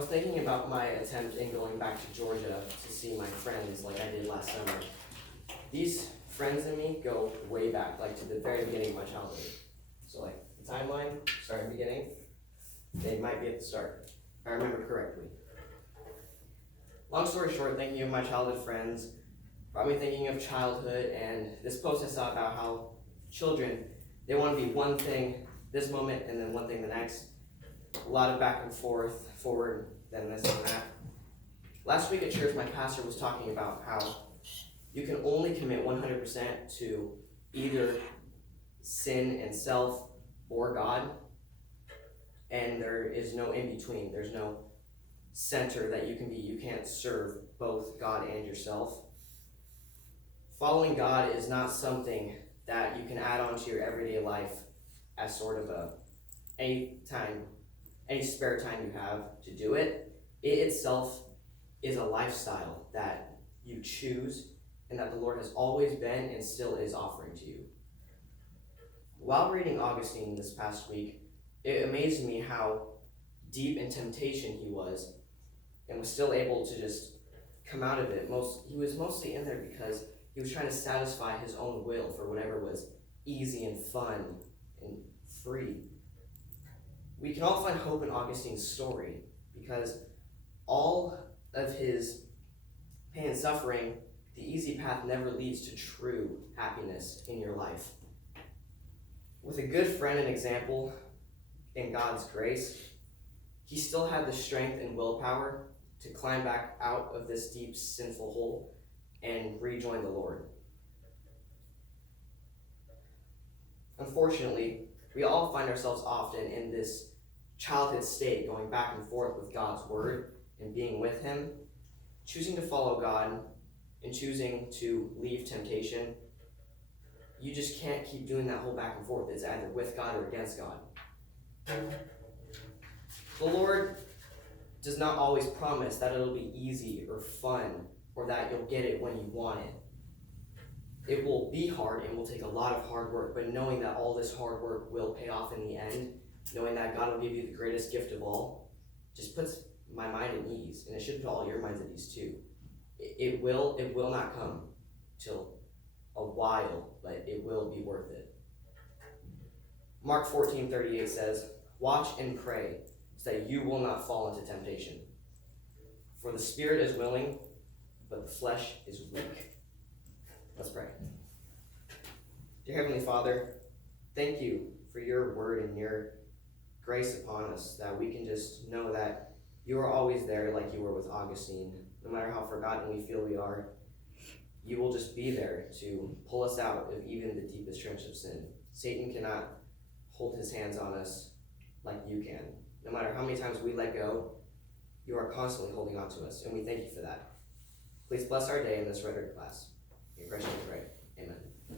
was thinking about my attempt in going back to Georgia to see my friends like I did last summer. These friends and me go way back, like to the very beginning of my childhood. So like the timeline, start and beginning, they might be at the start, if I remember correctly. Long story short, thinking of my childhood friends brought me thinking of childhood, and this post I saw about how children, they want to be one thing this moment and then one thing the next. A lot of back and forth, forward, then this and that. Last week at church, my pastor was talking about how you can only commit 100% to either sin and self or God, and there is no in between. There's no center that you can be. You can't serve both God and yourself. Following God is not something that you can add on to your everyday life as sort of any spare time you have to do it. It itself is a lifestyle that you choose and that the Lord has always been and still is offering to you. While reading Augustine this past week, it amazed me how deep in temptation he was and was still able to just come out of it. He was mostly in there because he was trying to satisfy his own will for whatever was easy and fun and free. We can all find hope in Augustine's story because all of his pain and suffering, the easy path never leads to true happiness in your life. With a good friend and example in God's grace, he still had the strength and willpower to climb back out of this deep sinful hole and rejoin the Lord. Unfortunately, we all find ourselves often in this childhood state, going back and forth with God's word and being with him, choosing to follow God and choosing to leave temptation. You just can't keep doing that whole back and forth. It's either with God or against God. The Lord does not always promise that it'll be easy or fun or that you'll get it when you want it. It will be hard and will take a lot of hard work, but knowing that all this hard work will pay off in the end, knowing that God will give you the greatest gift of all, just puts my mind at ease, and it should put all your minds at ease too. It will not come till a while, but it will be worth it. Mark 14:38 says, "Watch and pray so that you will not fall into temptation. For the spirit is willing, but the flesh is weak." Let's pray. Dear Heavenly Father, thank you for your word and your grace upon us, that we can just know that you are always there like you were with Augustine. No matter how forgotten we feel we are, you will just be there to pull us out of even the deepest trench of sin. Satan cannot hold his hands on us like you can. No matter how many times we let go, you are constantly holding on to us, and we thank you for that. Please bless our day in this rhetoric class. In Christ we pray.